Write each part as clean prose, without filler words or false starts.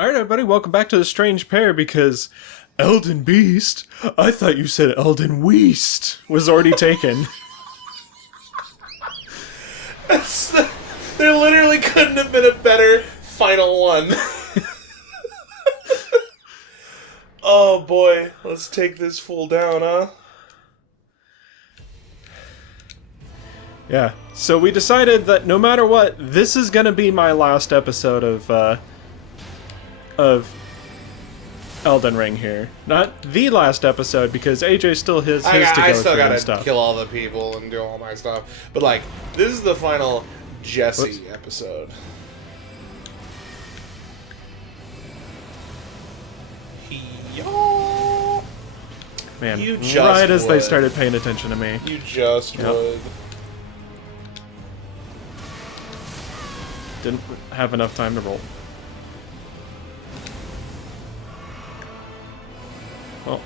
Alright, everybody, welcome back to the Strange Pair, because Elden Beast, I thought you said Elden Weast, was already taken. There literally couldn't have been a better final one. Oh boy, let's take this fool down, huh? Yeah, so we decided that no matter what, this is gonna be my last episode of Elden Ring here. Not the last episode, because AJ still has his to go I still through gotta and stuff. kill all the people and do all my stuff. But, like, this is the final Jessee episode. Yo! Man, You just right as they would. started paying attention to me. You just would. Didn't have enough time to roll. Well.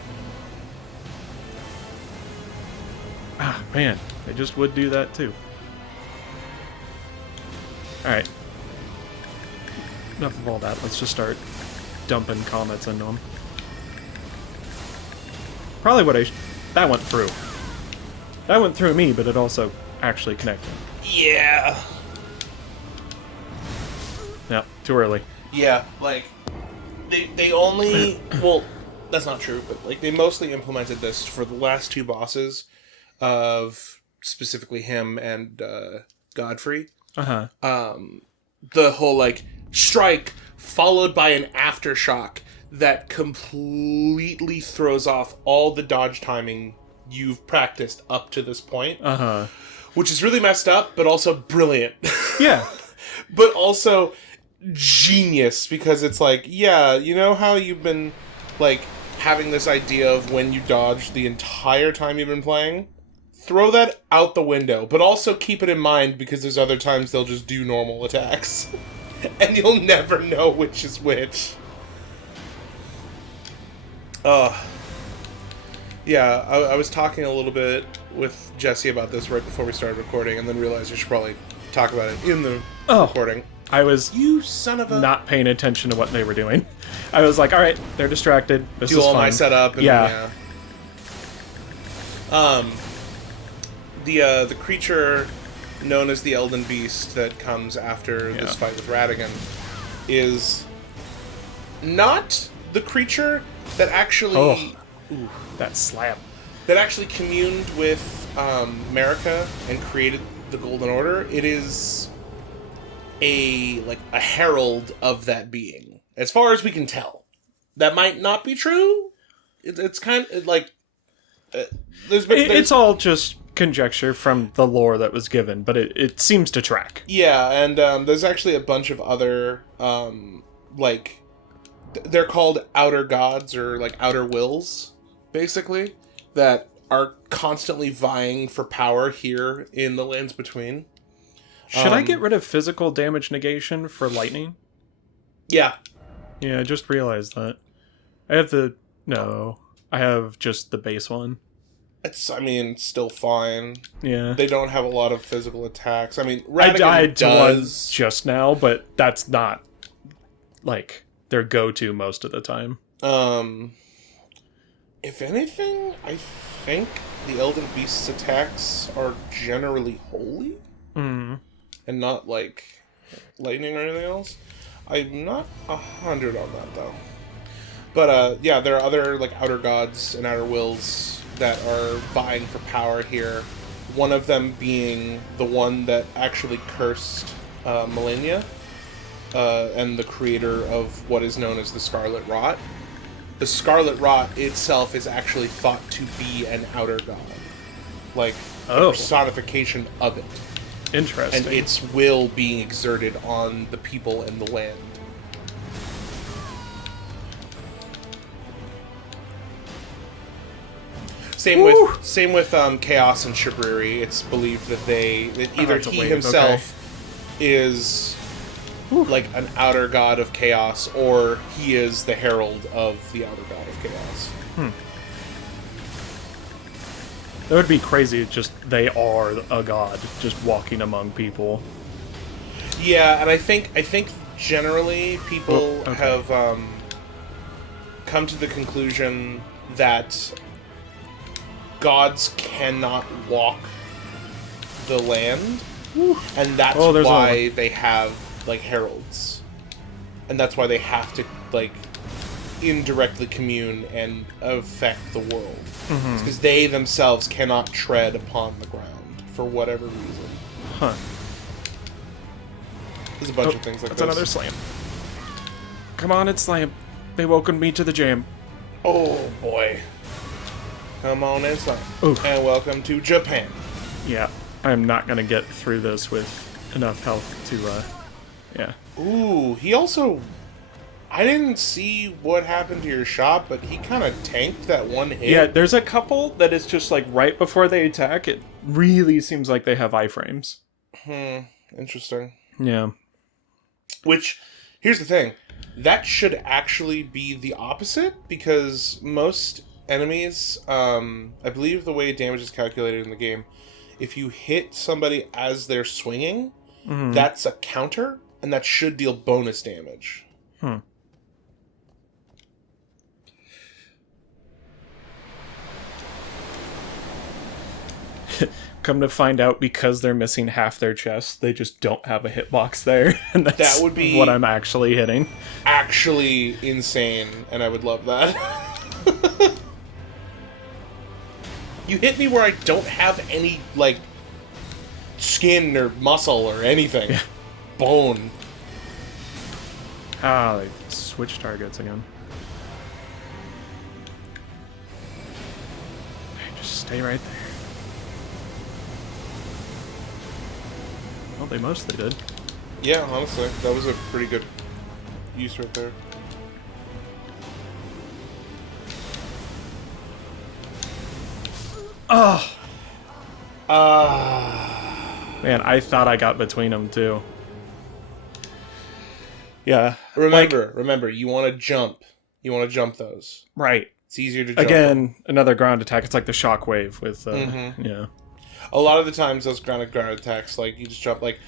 Ah, man. They just would do that, too. Alright. Enough of all that. Let's just start dumping comets into them. Probably what that went through. That went through me, but it also actually connected. Yeah. Yeah, too early. Yeah, like, they only... well, that's not true, but, like, they mostly implemented this for the last two bosses of specifically him and Godfrey. Uh-huh. The whole, like, strike followed by an aftershock that completely throws off all the dodge timing you've practiced up to this point. Uh-huh. Which is really messed up, but also brilliant. Yeah. But also genius, because it's like, yeah, you know how you've been, like, having this idea of when you dodge the entire time you've been playing? Throw that out the window, but also keep it in mind, because there's other times they'll just do normal attacks. And you'll never know which is which. Yeah, I was talking a little bit with Jessee about this right before we started recording, and then realized we should probably talk about it in the recording. I was You son of a... not paying attention to what they were doing. I was like, alright, they're distracted. This do is all fun. my setup. And, Yeah. The creature known as the Elden Beast that comes after this fight with Radigan is not the creature that actually... Oh, that slap. That actually communed with Marika and created the Golden Order. It is a herald of that being, as far as we can tell. That might not be true. It's kind of like It's all just conjecture from the lore that was given, but it seems to track. Yeah, and there's actually a bunch of other they're called outer gods, or like outer wills, basically, that are constantly vying for power here in the Lands Between. Should I get rid of physical damage negation for lightning? Yeah. Yeah, I just realized that. I have just the base one. It's still fine. Yeah. They don't have a lot of physical attacks. I Radigan died to one does just now, but that's not, like, their go-to most of the time. If anything, I think the Elden Beast's attacks are generally holy. Mm. And not, like, lightning or anything else. I'm not 100 on that, though. But, yeah, there are other, like, outer gods and outer wills that are vying for power here. One of them being the one that actually cursed Millennia, and the creator of what is known as the Scarlet Rot. The Scarlet Rot itself is actually thought to be an outer god. Like, a personification of it. Interesting. And its will being exerted on the people and the land. Same with Chaos and Shabriri. It's believed that either he himself is like an outer god of chaos, or he is the herald of the outer god of chaos. That would be crazy. Just they are a god, just walking among people. Yeah, and I think generally people okay. have come to the conclusion that gods cannot walk the land, and that's why they have like heralds, and that's why they have to like indirectly commune and affect the world. It's because they themselves cannot tread upon the ground for whatever reason. Huh. There's a bunch of things like that's this. Another slam. Come on, it's slam. They welcomed me to the jam. Oh boy. Come on and slam. Oof. And welcome to Japan. Yeah, I'm not gonna get through this with enough health to, yeah. Ooh, he also... I didn't see what happened to your shot, but he kind of tanked that one hit. Yeah, there's a couple that is just like right before they attack, it really seems like they have iframes. Interesting. Yeah. Which, here's the thing. That should actually be the opposite, because most enemies, I believe the way damage is calculated in the game, if you hit somebody as they're swinging, that's a counter, and that should deal bonus damage. Come to find out, because they're missing half their chest, they just don't have a hitbox there. And that's that would be what I'm actually hitting. Actually insane, and I would love that. You hit me where I don't have any, like, skin or muscle or anything. Yeah. Bone. Ah, they switch targets again. Just stay right there. Well, they mostly did. Yeah, honestly, that was a pretty good use right there. Man, I thought I got between them too. Yeah. Remember, you want to jump. You want to jump those. Right. It's easier to jump. Again, another ground attack. It's like the shockwave with, yeah. A lot of the times those ground attacks, like, you just jump, like,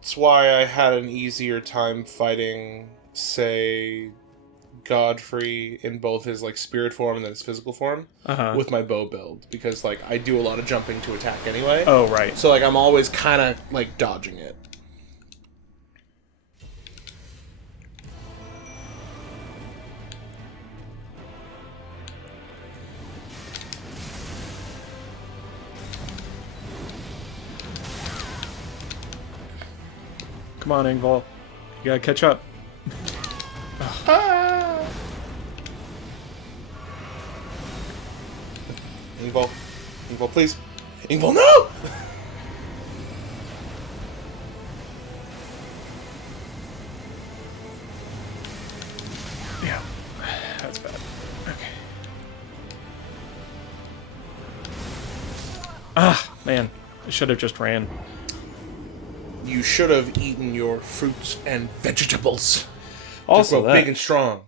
it's why I had an easier time fighting, say, Godfrey in both his, like, spirit form and then his physical form with my bow build, because, like, I do a lot of jumping to attack anyway. Oh, right. So, like, I'm always kind of, like, dodging it. Come on, Ingval. You gotta catch up. Ingval, please. Ingval, no! Yeah. That's bad. Okay. Ah, man. I should have just ran. You should have eaten your fruits and vegetables. Also, big and strong.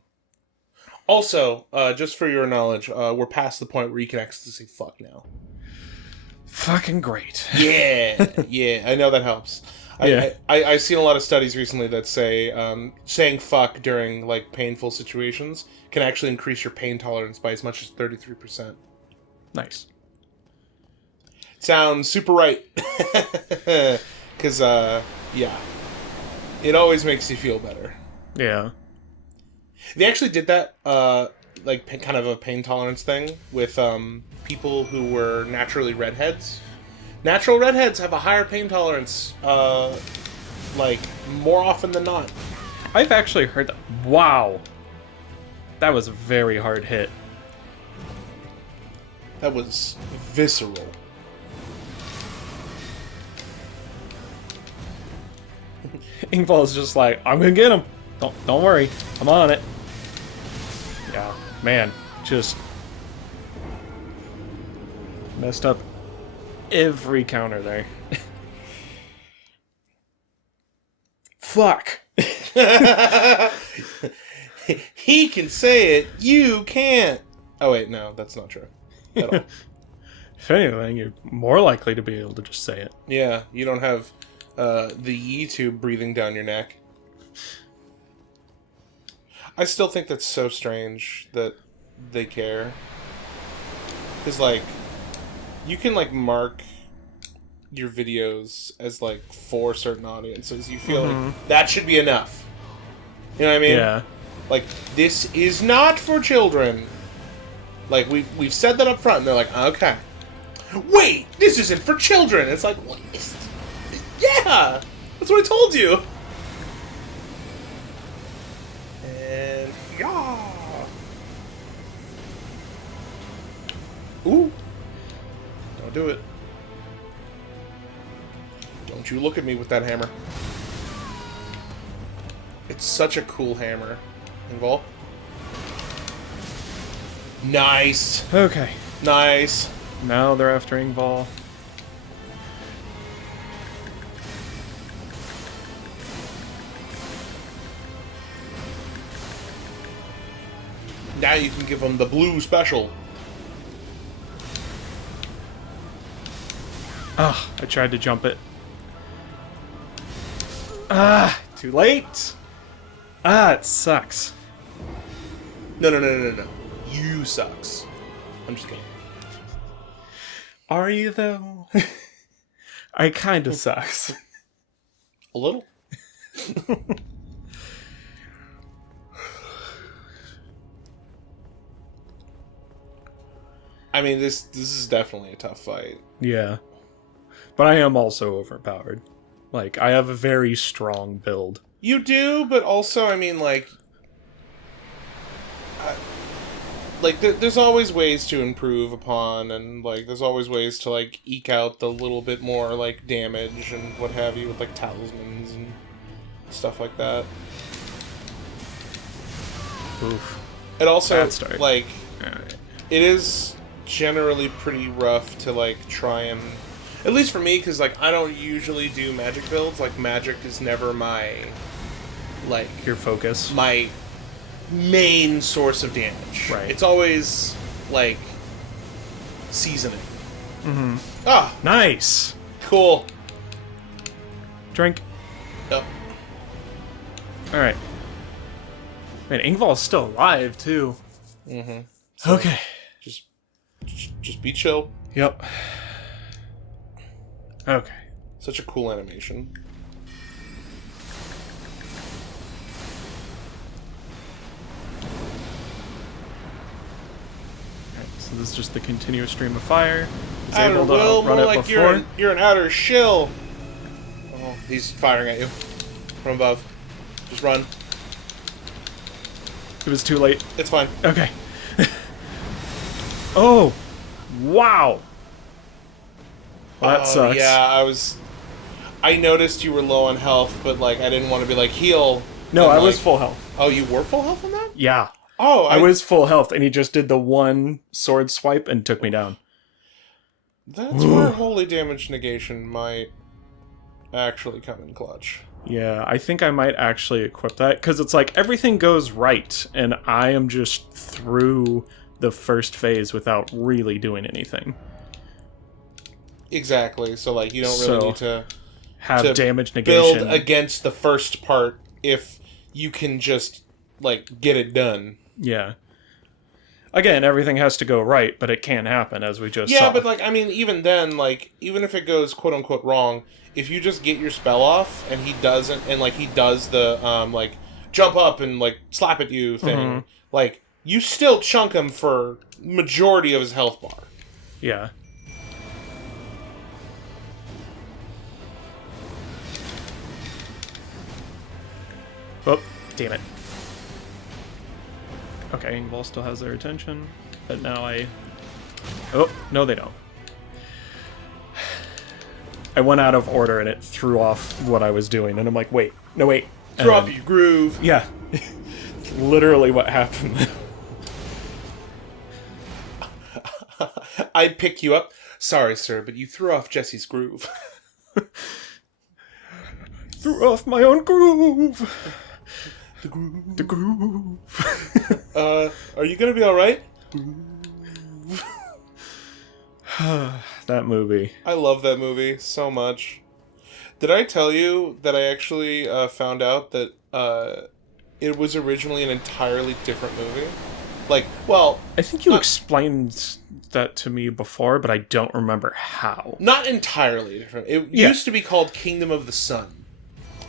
Also, just for your knowledge, we're past the point where you can actually say fuck now. Fucking great. Yeah, yeah, I know that helps. Yeah. I've seen a lot of studies recently that say saying fuck during, like, painful situations can actually increase your pain tolerance by as much as 33%. Nice. Sounds super right. Because, yeah. It always makes you feel better. Yeah. They actually did that, like, kind of a pain tolerance thing with people who were naturally redheads. Natural redheads have a higher pain tolerance, like, more often than not. I've actually heard that. Wow. That was a very hard hit. That was visceral. Ingval is just like, I'm gonna get him. Don't worry. I'm on it. Yeah, man, just messed up every counter there. Fuck. He can say it, you can't. Oh wait, no, that's not true at all. If anything, you're more likely to be able to just say it. Yeah, you don't have the YouTube breathing down your neck. I still think that's so strange that they care. Because, like, you can, like, mark your videos as, like, for certain audiences. You feel like that should be enough. You know what I mean? Yeah. Like, this is not for children. Like, we've said that up front, and they're like, okay. Wait, this isn't for children! It's like, what is... Yeah! That's what I told you! And... Yeah! Ooh! Don't do it. Don't you look at me with that hammer. It's such a cool hammer. Invol. Nice! Okay. Nice! Now they're after Ingval. Now you can give them the blue special. Ah, I tried to jump it. Ah, too late. Ah, it sucks. No. You sucks. I'm just kidding. Are you, though? I kind of sucks. A little? I mean, this is definitely a tough fight. Yeah. But I am also overpowered. Like, I have a very strong build. You do, but also, I mean, like... there's always ways to improve upon, and, like, there's always ways to, like, eke out the little bit more, like, damage and what have you with, like, talismans and stuff like that. Oof. It also, Bad start. like, Alright. it is generally pretty rough to, like, try and... At least for me, because, like, I don't usually do magic builds. Like, magic is never my, like... Your focus. My main source of damage. Right. It's always, like, seasoning. Mm-hmm. Ah! Nice! Cool. Drink. Yep. Alright. Man, Ingval's still alive, too. Mm-hmm. So okay. Just be chill. Yep. Okay. Such a cool animation. Alright, so this is just the continuous stream of fire. He's Outer able to will, outrun more it like before. you're an outer shill. Oh, he's firing at you from above. Just run. It was too late. It's fine. Okay. Oh! Wow! Well, that sucks. Yeah, I noticed you were low on health, but, like, I didn't want to be like, heal. No, and, I like... was full health. Oh, you were full health on that? Yeah. Oh, I was full health, and he just did the one sword swipe and took me down. That's where holy damage negation might actually come in clutch. Yeah, I think I might actually equip that, because it's like, everything goes right, and I am just through the first phase without really doing anything. Exactly, so, like, you don't really need to... have damage negation. Build against the first part if you can just, like, get it done. Yeah. Again, everything has to go right, but it can happen, as we just saw. Yeah, but, like, I mean, even then, like, even if it goes quote-unquote wrong, if you just get your spell off, and he doesn't, and, like, he does the, like, jump up and, like, slap at you thing, like, you still chunk him for majority of his health bar. Yeah. Oh, damn it. Okay, Ingval still has their attention, but now I... Oh, no they don't. I went out of order and it threw off what I was doing, and I'm like, wait, no wait. Drop your groove. Yeah. Literally what happened. I'd pick you up. Sorry, sir, but you threw off Jesse's groove. Threw off my own groove. The groove. The groove. Are you gonna be alright? That movie. I love that movie so much. Did I tell you that I actually found out that it was originally an entirely different movie? Like, well... I think you explained that to me before, but I don't remember how. Not entirely different. It used to be called Kingdom of the Sun.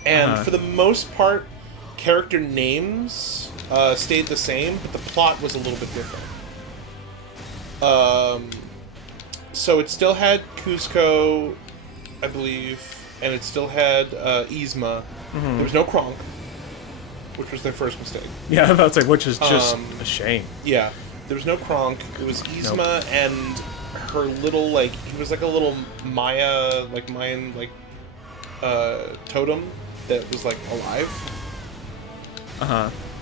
And for the most part, character names stayed the same, but the plot was a little bit different. So it still had Cusco, I believe, and it still had Yzma. There was no Kronk, which was their first mistake. Yeah, that's like, which is just a shame. Yeah, there was no Kronk. It was Yzma and her little, like, he was like a little Maya, like Mayan, like, totem that was like alive.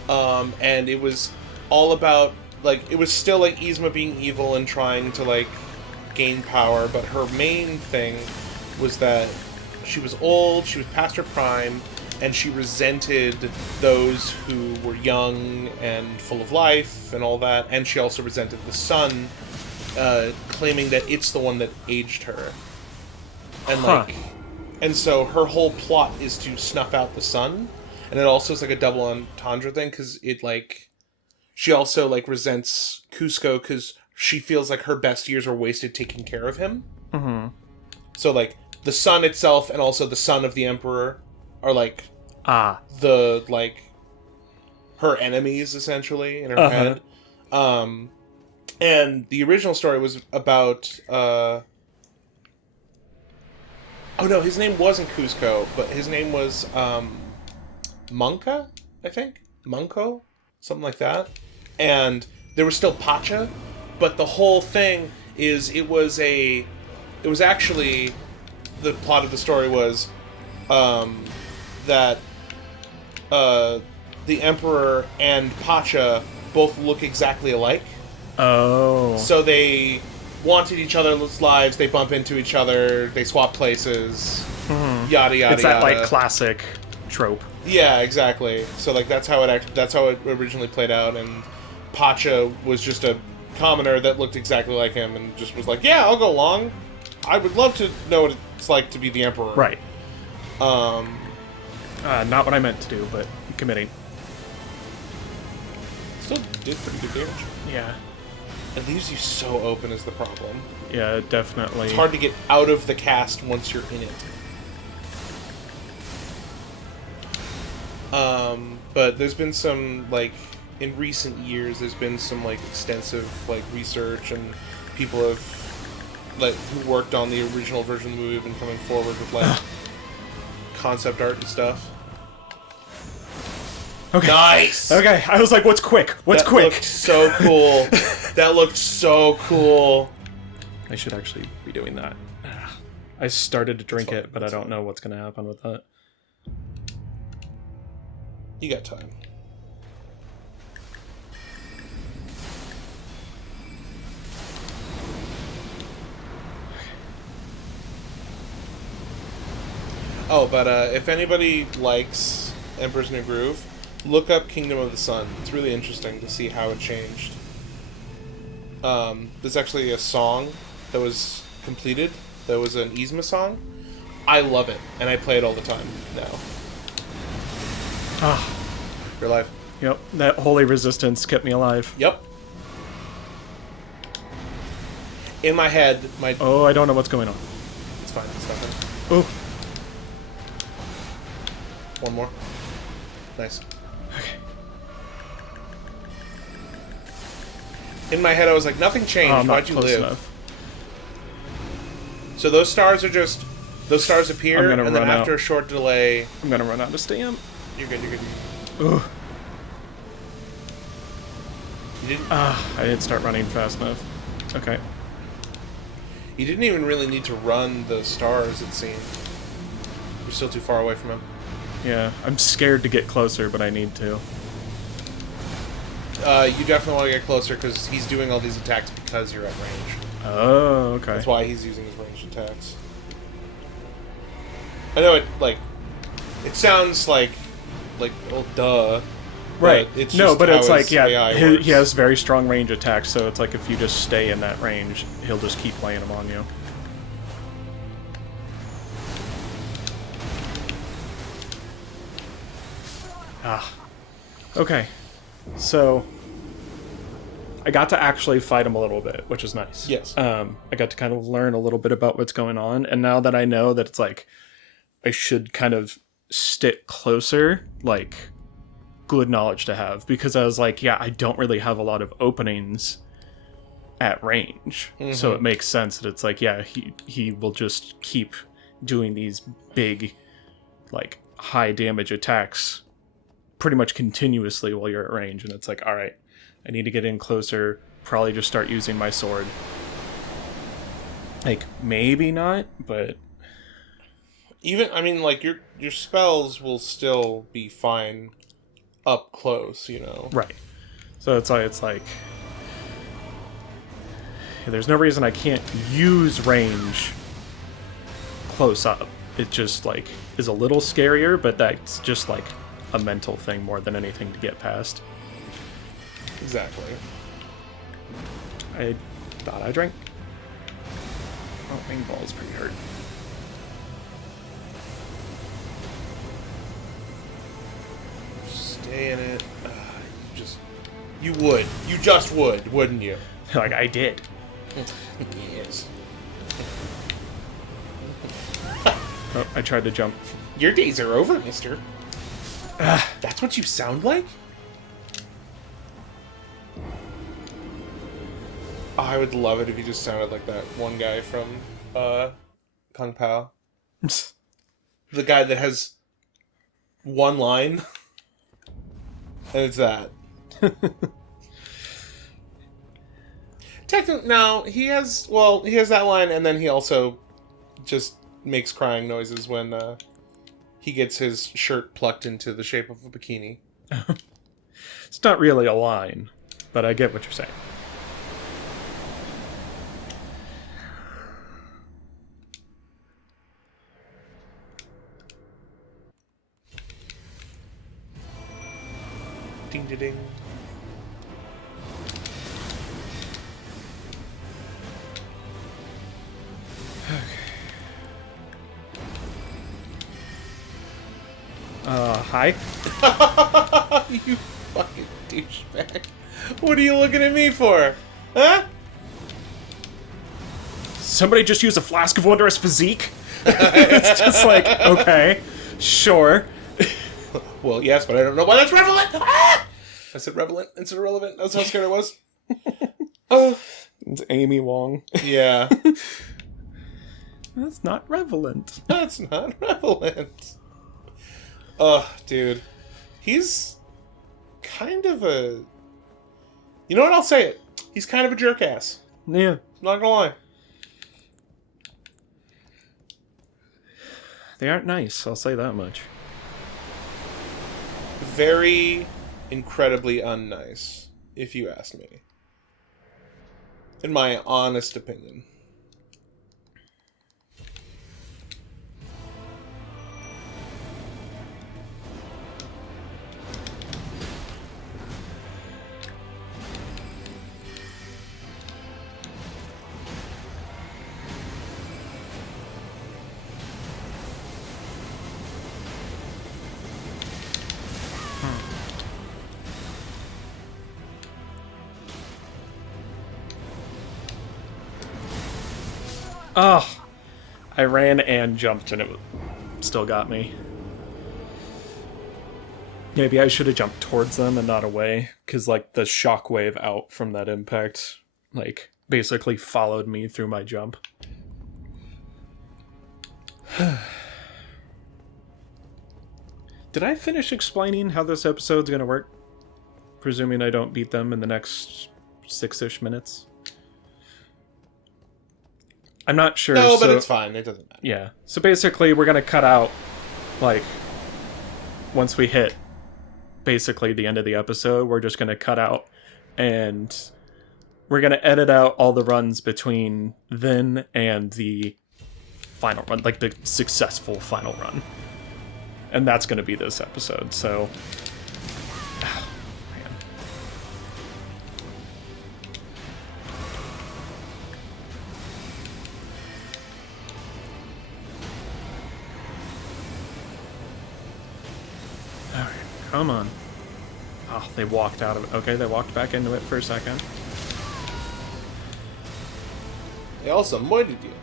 And it was all about, like, it was still like Yzma being evil and trying to like gain power, but her main thing was that she was old, she was past her prime, and she resented those who were young and full of life and all that, and she also resented the sun, claiming that it's the one that aged her. And like, and so her whole plot is to snuff out the sun, and it also is like a double entendre thing, because it like, she also like resents Cusco because she feels like her best years were wasted taking care of him. So like, the sun itself and also the son of the emperor are like the like her enemies essentially in her head. And the original story was about oh no, his name wasn't Cusco, but his name was Monka, I think. Munko? Something like that. And there was still Pacha, but the whole thing is it was actually, the plot of the story was that the Emperor and Pacha both look exactly alike. Oh. So they wanted each other's lives, they bump into each other, they swap places, yada yada. It's that yada. like classic trope. Yeah, exactly. So like that's how it originally played out, and Pacha was just a commoner that looked exactly like him and just was like, yeah, I'll go along. I would love to know what it's like to be the Emperor. Right. Not what I meant to do, but committing. Still did pretty good damage. Yeah. It leaves you so open is the problem. Yeah, definitely. It's hard to get out of the cast once you're in it. But there's been some, like, in recent years, there's been some, like, extensive, like, research, and people have, like, who worked on the original version of the movie have been coming forward with, like, concept art and stuff. Okay. Nice! Okay, I was like, what's quick? What's quick? That looked so cool. That looked so cool. I should actually be doing that. I started to drink it, but I don't know what's going to happen with that. You got time. Oh, but if anybody likes Emperor's New Groove, look up Kingdom of the Sun. It's really interesting to see how it changed. There's actually a song that was completed that was an Yzma song. I love it, and I play it all the time now. You're alive. Yep, that holy resistance kept me alive. Yep. In my head, my... Oh, I don't know what's going on. It's fine, it's nothing. Oh. One more. Nice. Okay. In my head, I was like, nothing changed. I'm not Why'd you close live? enough. So those stars are just... Those stars appear, and then after out. a short delay... I'm gonna run out of stamp. You're good, you're good. Ugh. You didn't... I didn't start running fast enough. Okay. You didn't even really need to run the stars, it seemed. You're still too far away from him. Yeah, I'm scared to get closer, but I need to. You definitely want to get closer, because he's doing all these attacks because you're at range. Oh, okay. That's why he's using his ranged attacks. I know it, like... It sounds like, well, duh. Right. But it's no, just but how it's like, his yeah, AI he works. has very strong range attacks, so it's like if you just stay in that range, he'll just keep laying them on you. Okay. So I got to actually fight him a little bit, which is nice. Yes. I got to kind of learn a little bit about what's going on, and now that I know that it's like I should kind of stick closer, like good knowledge to have, because I was like, yeah, I don't really have a lot of openings at range. So it makes sense that it's like, yeah, he will just keep doing these big, like, high damage attacks pretty much continuously while you're at range, and it's like, all right, I need to get in closer, probably just start using my sword. Like, maybe not, but Even, I mean, like, your spells will still be fine up close, you know? right. So it's like there's no reason I can't use range close up. It just, like, is a little scarier, but that's just, like, a mental thing more than anything to get past. Exactly. I thought I drank. Oh, main ball is pretty hurt. Stay in it. You would. You just would, wouldn't you? Like, I did. Yes. Oh, I tried to jump. Your days are over, mister. That's what you sound like? Oh, I would love it if you just sounded like that one guy from Kung Pao. The guy that has one line. And it's that. Technically, no, he has that line, and then he also just makes crying noises when he gets his shirt plucked into the shape of a bikini. It's not really a line, but I get what you're saying. Ding ding ding. Hi? You fucking douchebag. What are you looking at me for? Huh? Somebody just use a flask of wondrous physique? It's just like, okay, sure. Well, yes, but I don't know why that's relevant. Ah! I said relevant instead of relevant. That's how scared I was. Oh. It's Amy Wong. Yeah. That's not relevant. That's not relevant. Oh, dude. He's kind of a... You know what? I'll say it. He's kind of a jerk ass. Yeah. Not gonna lie. They aren't nice, I'll say that much. Very incredibly unnice, if you ask me. In my honest opinion. Oh, I ran and jumped and it still got me. Maybe I should have jumped towards them and not away, because, like, the shockwave out from that impact, like, basically followed me through my jump. Did I finish explaining how this episode's gonna work? Presuming I don't beat them in the next 6-ish minutes? I'm not sure. No, but it's fine. It doesn't matter. Yeah. So basically, we're gonna cut out, like, once we hit basically the end of the episode, we're just gonna cut out, and we're gonna edit out all the runs between then and the final run, like the successful final run. And that's gonna be this episode, so... Oh, man. Alright. Come on. Oh, they walked out of it. Okay, they walked back into it for a second. They also moided you.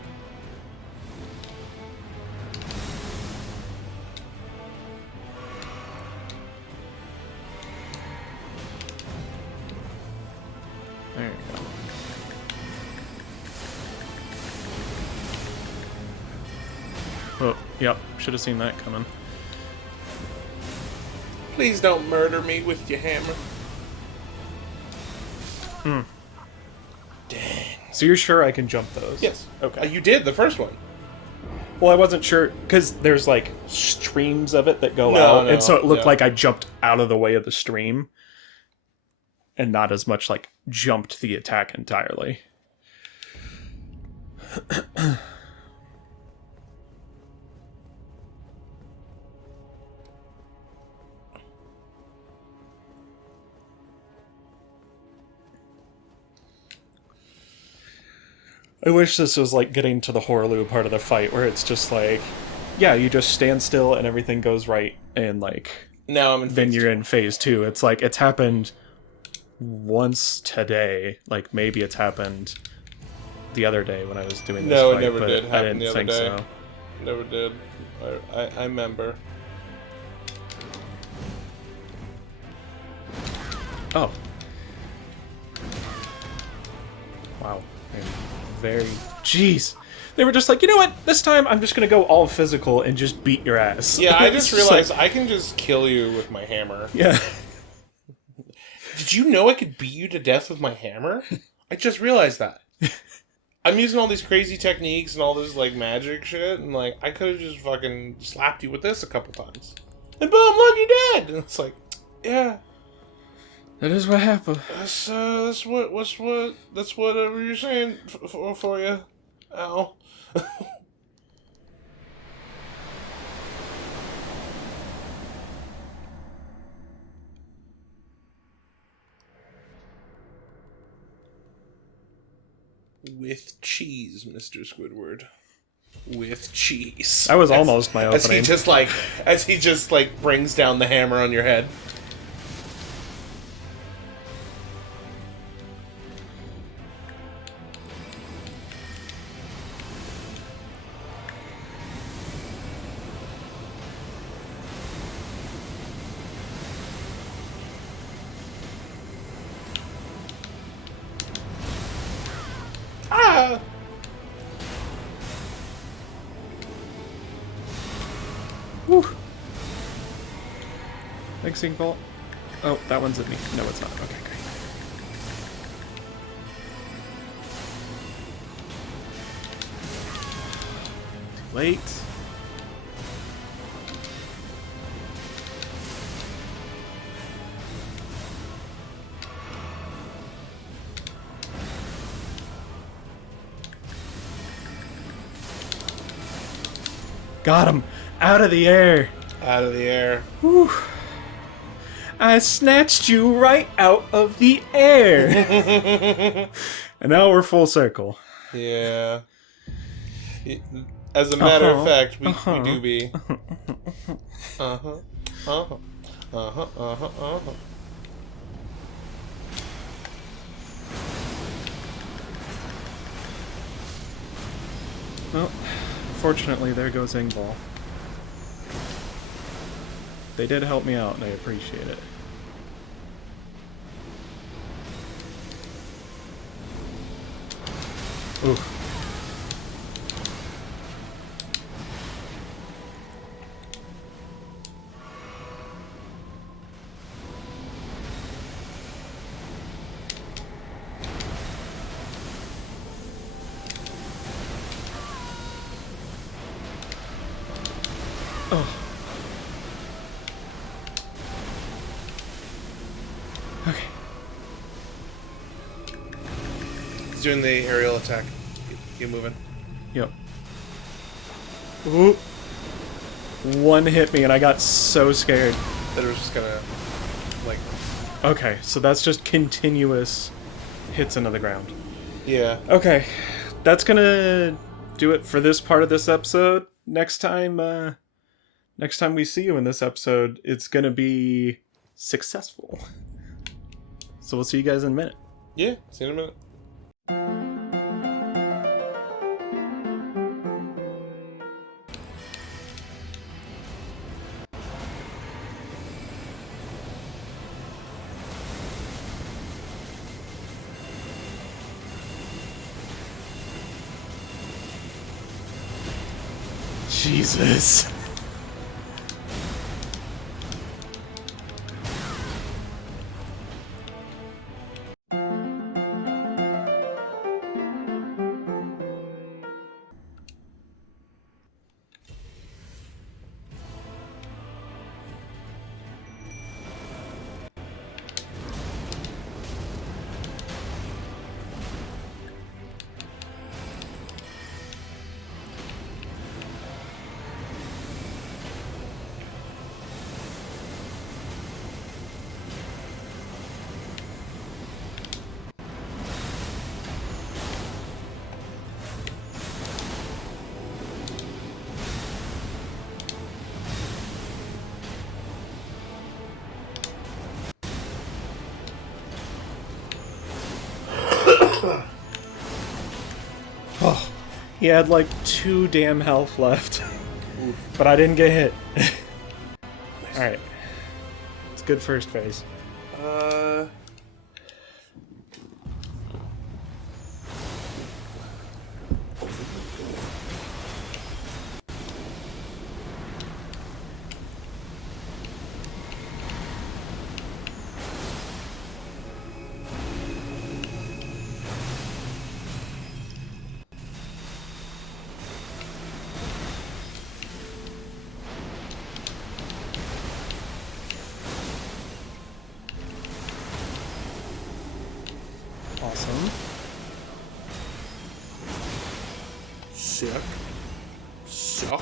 There you go. Oh, yep. Should have seen that coming. Please don't murder me with your hammer. Dang. So you're sure I can jump those? Yes. Okay. You did the first one. Well, I wasn't sure, because there's, like, streams of it that go No, out, no, and so it looked yeah. like I jumped out of the way of the stream, and not as much, like, jumped the attack entirely. I wish this was, like, getting to the Horaloo part of the fight, where it's just, like, yeah, you just stand still and everything goes right, and, like, Now I'm in then phase you're in phase 2. It's like, it's happened once today. Like, maybe it's happened the other day when I was doing this No, fight, it never but did I happen didn't the other think day. so. Never did. I remember. Oh. Wow. Very... Jeez. They were just like, you know what? This time I'm just gonna go all physical and just beat your ass. Yeah, I It's just realized like- I can just kill you with my hammer. Yeah. Did you know I could beat you to death with my hammer? I just realized that. I'm using all these crazy techniques and all this, like, magic shit, and, like, I could have just fucking slapped you with this a couple times. And boom, look, you're dead! And it's like, yeah. That is what happened. That's whatever you're saying for you. Ow. With cheese, Mr. Squidward. With cheese. That was almost my As opening. he just brings down the hammer on your head. Ah! Whew. Mixing bolt. Oh, that one's at me. No, it's not. Okay, great. Too late. Got him! Out of the air! Out of the air. Whew. I snatched you right out of the air! And now we're full circle. Yeah. As a matter of fact, we do be. Uh-huh. Uh-huh. Uh-huh. Uh-huh. Uh-huh. Well, fortunately, there goes Ingball. They did help me out, and I appreciate it. Oof. Oh. Okay. He's doing the aerial attack. Keep moving. Yep. Ooh. One hit me and I got so scared. That it was just gonna, like... Okay, so that's just continuous hits into the ground. Yeah. Okay, that's gonna do it for this part of this episode. Next time next time we see you in this episode, it's going to be successful. So we'll see you guys in a minute. Yeah, see you in a minute. Jesus. Oh, he had like 2 damn health left. But I didn't get hit. Alright. It's good first phase. Awesome. Sick. Suck.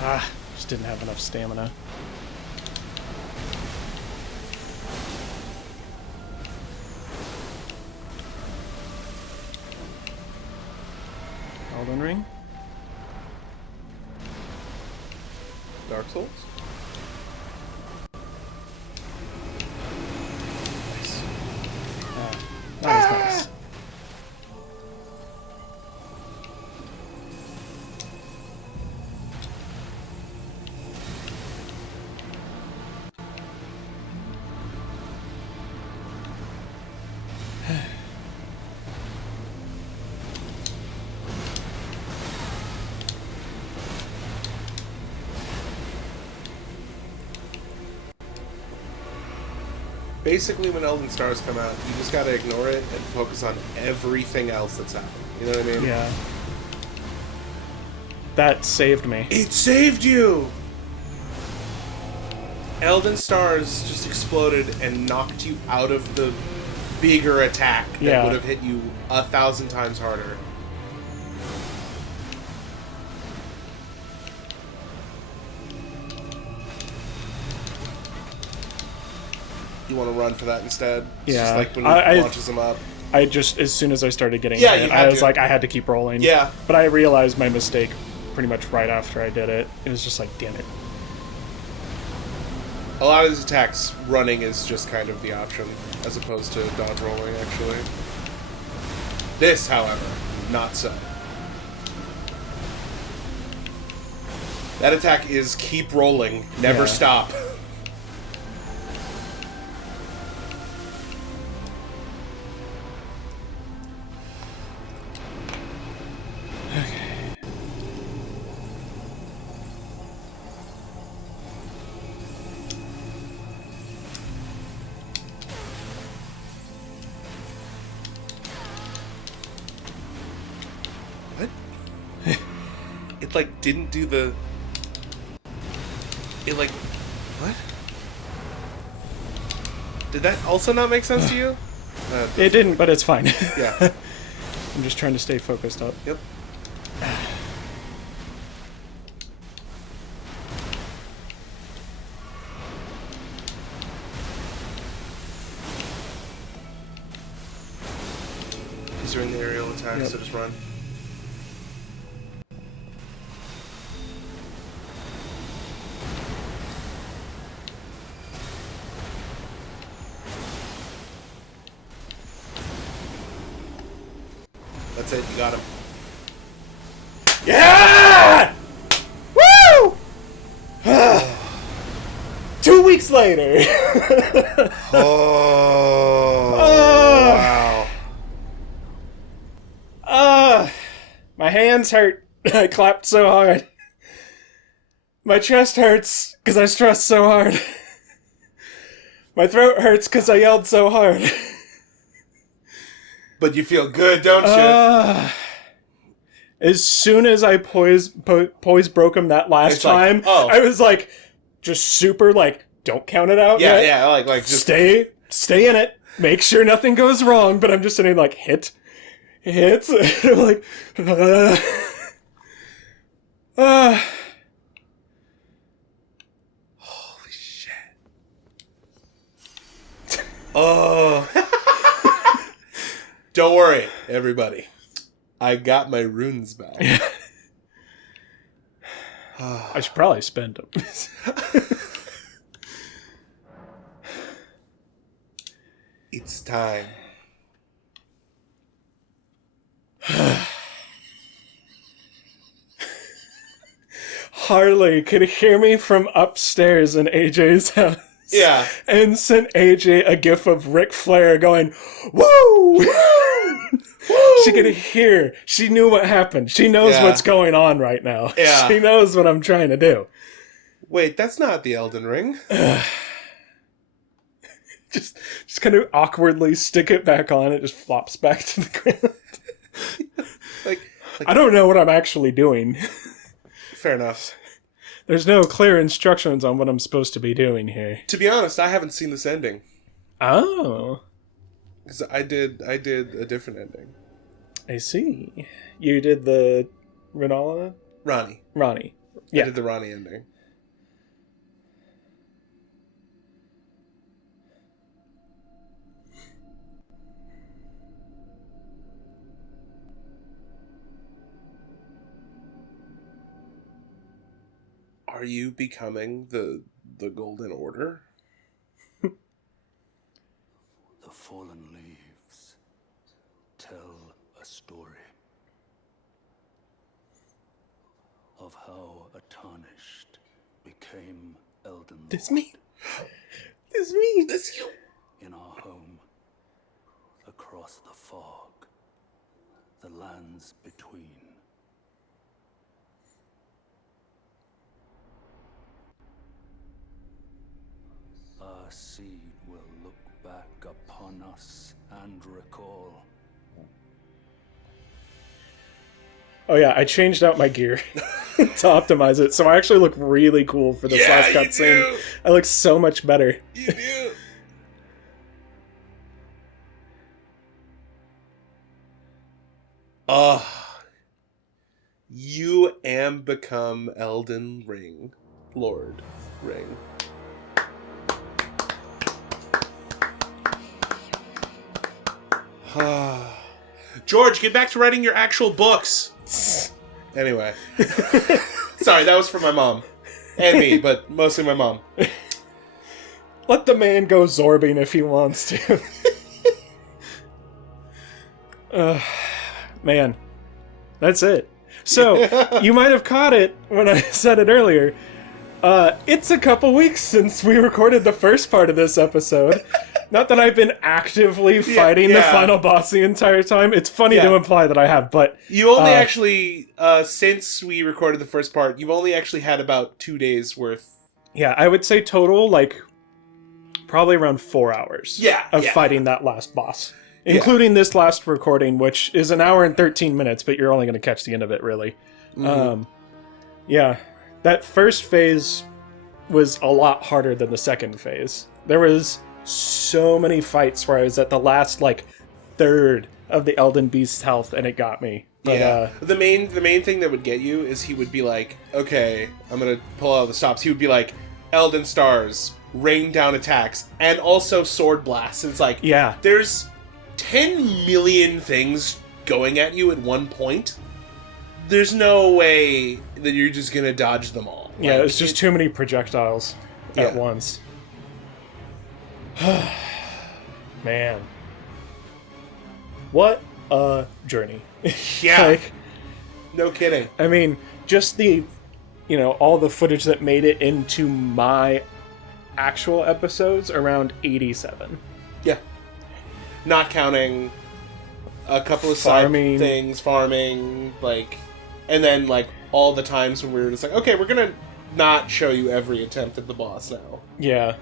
Ah, just didn't have enough stamina. Elden Ring? Dark Souls? Nice. Not as nice. Basically, when Elden Stars come out, you just gotta ignore it and focus on everything else that's happening. You know what I mean? Yeah. That saved me. It saved you! Elden Stars just exploded and knocked you out of the bigger attack that Yeah. would have hit you 1,000 times harder. You want to run for that instead? It's Yeah. just like when he launches them up. I just, as soon as I started getting Yeah, hit, you had I was to. like, I had to keep rolling. Yeah. But I realized my mistake pretty much right after I did it. It was just like, damn it. A lot of these attacks, running is just kind of the option, as opposed to dodge rolling, actually. This, however, not so. That attack is keep rolling, never Yeah. stop. What? It, like, didn't do the... It, like... What? Did that also not make sense to you? It didn't, but it's fine. Yeah. I'm just trying to stay focused up. Yep. He's doing the aerial attack, Yep. so just run. That's it. You got him. Yeah! Woo! 2 weeks later. Wow. My hands hurt. I clapped so hard. My chest hurts because I stressed so hard. My throat hurts because I yelled so hard. But you feel good, don't you? As soon as I poise broke him that last time, I was like, just super like, don't count it out yet. Yeah, like just stay in it. Make sure nothing goes wrong. But I'm just sitting like, hits. I'm like, holy shit. Oh. Don't worry, everybody. I got my runes back. I should probably spend them. It's time. Harley could hear me from upstairs in AJ's house. Yeah. And sent AJ a gif of Ric Flair going, woo! She could hear. She knew what happened. She knows what's going on right now. Yeah. She knows what I'm trying to do. Wait, that's not the Elden Ring. Just kind of awkwardly stick it back on. It just flops back to the ground. like I don't know what I'm actually doing. Fair enough. There's no clear instructions on what I'm supposed to be doing here. To be honest, I haven't seen this ending. Oh. Because I did a different ending. I see. You did the Ronnie? Ronnie. Yeah. I did the Ronnie ending. Are you becoming the Golden Order? The fallen leaves tell a story of how a tarnished became Elden Lord. This me. This me. This you. In our home, across the fog, the lands between. Our seed will look back upon us and recall. Oh yeah, I changed out my gear to optimize it, so I actually look really cool for this last cutscene. I look so much better. You do. You am become Elden Ring. Lord Ring. George, get back to writing your actual books. Anyway. Sorry, that was for my mom. And me, but mostly my mom. Let the man go zorbing if he wants to. Man. That's it. So, you might have caught it when I said it earlier. It's a couple weeks since we recorded the first part of this episode. Not that I've been actively fighting the final boss the entire time. It's funny to imply that I have, but... You only actually, since we recorded the first part, you've only actually had about 2 days worth. Yeah, I would say total, like, probably around 4 hours of fighting that last boss. Including this last recording, which is an hour and 13 minutes, but you're only going to catch the end of it, really. Mm-hmm. That first phase was a lot harder than the second phase. There was so many fights where I was at the last, like, third of the Elden Beast's health, and it got me. But, the main thing that would get you is he would be like, okay, I'm going to pull out the stops. He would be like, Elden Stars, rain down attacks, and also sword blasts. And it's like, there's 10 million things going at you at one point. There's no way that you're just gonna dodge them all. Yeah, like, it's just too many projectiles at once. Man. What a journey. Yeah. Like, No kidding. I mean, just the, all the footage that made it into my actual episodes, around 87. Yeah. Not counting a couple of Farming. side things, farming, and then, all the times when we were just like, okay, we're gonna not show you every attempt at the boss now. Yeah.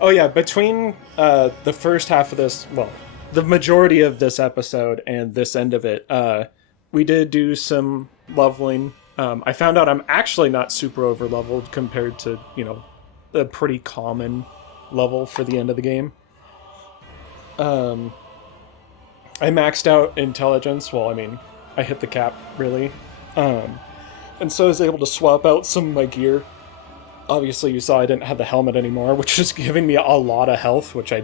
Oh, yeah, between the first half of this, well, the majority of this episode and this end of it, we did do some leveling. I found out I'm actually not super over-leveled compared to, a pretty common level for the end of the game. I maxed out intelligence. Well, I mean, I hit the cap, really. And so I was able to swap out some of my gear. Obviously, you saw I didn't have the helmet anymore, which is giving me a lot of health, which I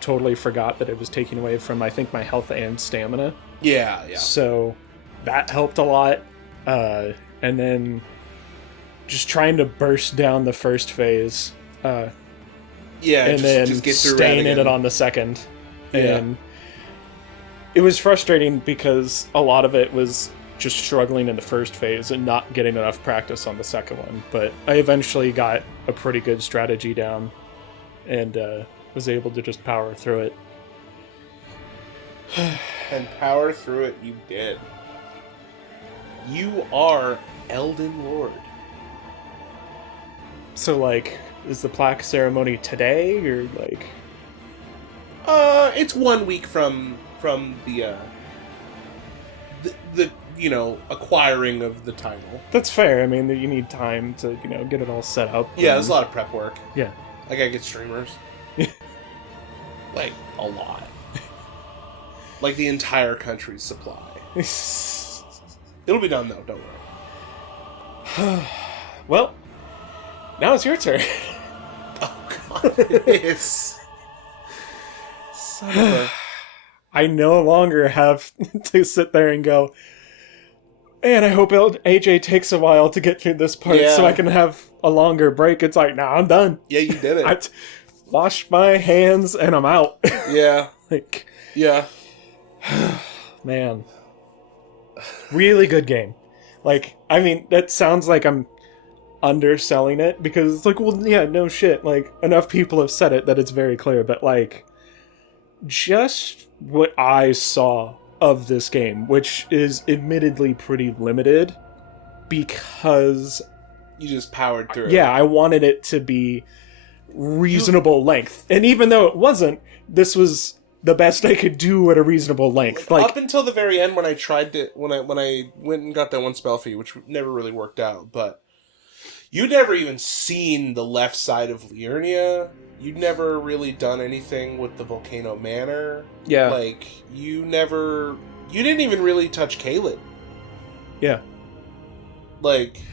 totally forgot that it was taking away from, I think, my health and stamina. Yeah. So that helped a lot. And then just trying to burst down the first phase. And then just get through staying in it on the second. Yeah. And it was frustrating because a lot of it was just struggling in the first phase and not getting enough practice on the second one. But I eventually got a pretty good strategy down and was able to just power through it. And power through it you did. You are Elden Lord. So, is the plaque ceremony today, or, It's 1 week from the acquiring of the title. That's fair. I mean, you need time to, get it all set up. Yeah, there's a lot of prep work. Yeah. I gotta get streamers. A lot. The entire country's supply. It'll be done, though, don't worry. Well, now it's your turn. Oh, God, it is. Son of a... I no longer have to sit there and go, man, I hope AJ takes a while to get through this part so I can have a longer break. It's like, nah, I'm done. Yeah, you did it. I washed my hands and I'm out. Yeah. Yeah. Man. Really good game. I mean, that sounds like I'm underselling it because it's well, yeah, no shit. Enough people have said it that it's very clear, but just what I saw of this game, which is admittedly pretty limited because you just powered through. Yeah, I wanted it to be reasonable length. And even though it wasn't, this was the best I could do at a reasonable length. Up until the very end when I tried to when I went and got that one spell fee, which never really worked out, but you'd never even seen the left side of Liurnia. You'd never really done anything with the Volcano Manor. Yeah. You didn't even really touch Caelid. Yeah.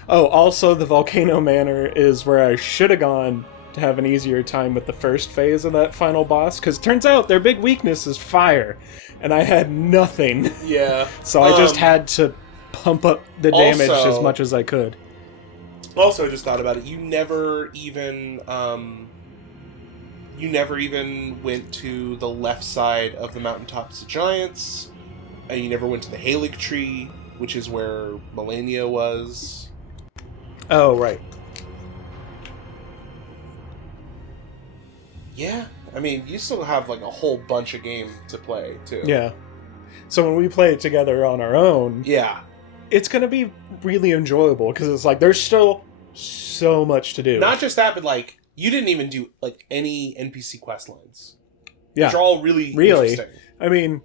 Also the Volcano Manor is where I should have gone to have an easier time with the first phase of that final boss, because turns out their big weakness is fire, and I had nothing. Yeah. So I just had to pump up the damage as much as I could. Also, I just thought about it. You never even went to the left side of the Mountaintops of Giants, and you never went to the Halig Tree, which is where Melania was. Oh, right. Yeah, I mean, you still have a whole bunch of game to play too. Yeah. So when we play it together on our own, yeah, it's gonna be really enjoyable because it's there's still so much to do. Not just that, but you didn't even do any NPC quest lines. Yeah, which are all really interesting. I mean,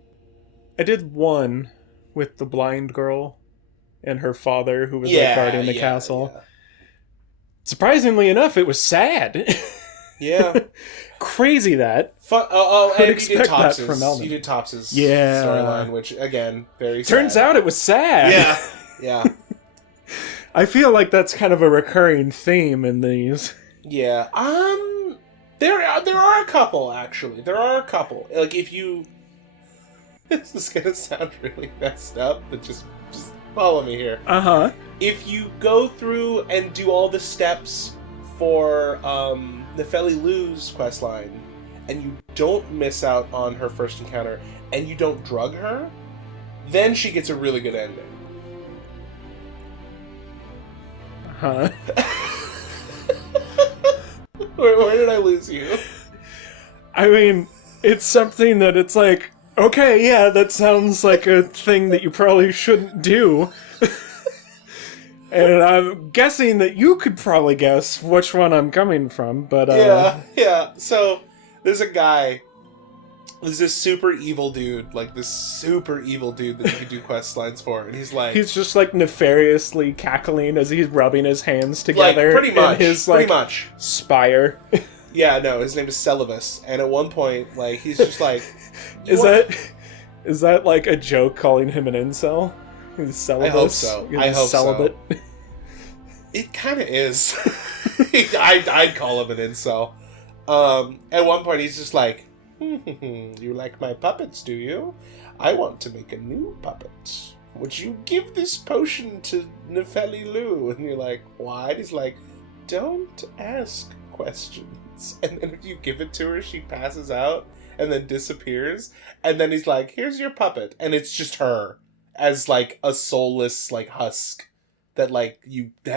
I did one with the blind girl and her father who was guarding the castle. Yeah. Surprisingly enough, it was sad. Yeah. Crazy that. And you did that from Elden. You did Tops's storyline, which, again, very sad. Turns out it was sad. Yeah. Yeah. I feel like that's kind of a recurring theme in these. Yeah. There are a couple, actually. There are a couple. If you... This is going to sound really messed up, but just follow me here. Uh-huh. If you go through and do all the steps for Nefeli Lou's questline, and you don't miss out on her first encounter, and you don't drug her, then she gets a really good ending. Huh? Where did I lose you? I mean, it's something that it's like, okay, yeah, that sounds like a thing that you probably shouldn't do. And I'm guessing that you could probably guess which one I'm coming from, but Yeah. So there's a guy. There's this super evil dude that you can do quest lines for, and he's like, he's just like nefariously cackling as he's rubbing his hands together, pretty much, in his spire. Yeah, no, his name is Celibus, and at one point, he's just like, is that like a joke calling him an incel? He's celibate. I hope so. Celibate. It kind of is. I'd call him an incel. At one point, he's just like, you like my puppets, do you? I want to make a new puppet. Would you give this potion to Nefeli Lu? And you're like, why? And he's like, don't ask questions. And then if you give it to her, she passes out and then disappears. And then he's like, here's your puppet. And it's just her as a soulless husk that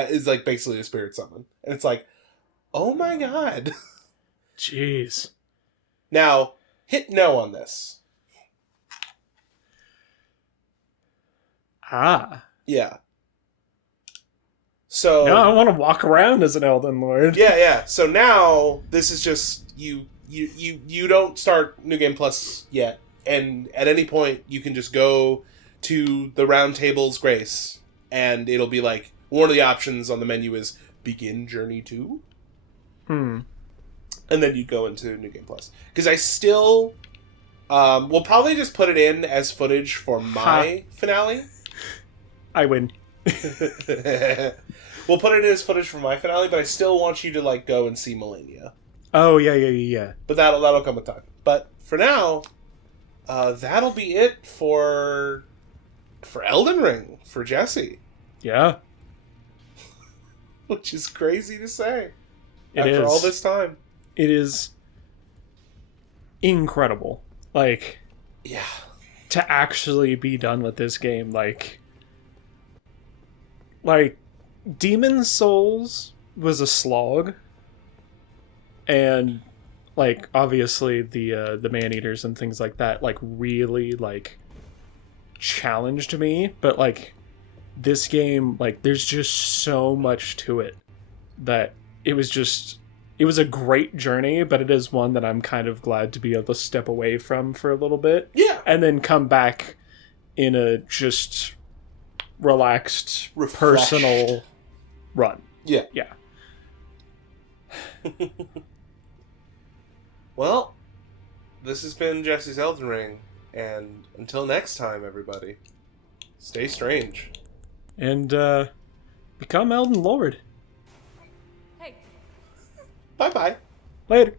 is basically a spirit summon. And it's like, oh my god. Jeez. Now, hit no on this. Ah. Yeah. So now I want to walk around as an Elden Lord. Yeah. So now this is just you don't start New Game Plus yet, and at any point you can just go to the Round Table's Grace, and it'll be one of the options on the menu is Begin Journey 2. And then you go into New Game Plus. Because I still we'll probably just put it in as footage for my finale. I win. We'll put it in as footage for my finale, but I still want you to go and see Melania. Oh yeah. But that'll come with time. But for now, that'll be it for Elden Ring for Jessee. Yeah. Which is crazy to say. After all this time. It is incredible. Yeah. To actually be done with this game, Demon's Souls was a slog, and obviously the man-eaters and things like that really challenged me, but this game, there's just so much to it that it was a great journey, but it is one that I'm kind of glad to be able to step away from for a little bit. Yeah. And then come back in a just relaxed, refreshed, personal run. Yeah. Yeah. Well, this has been Jesse's Elden Ring, and until next time, everybody, stay strange. And become Elden Lord. Bye-bye. Later.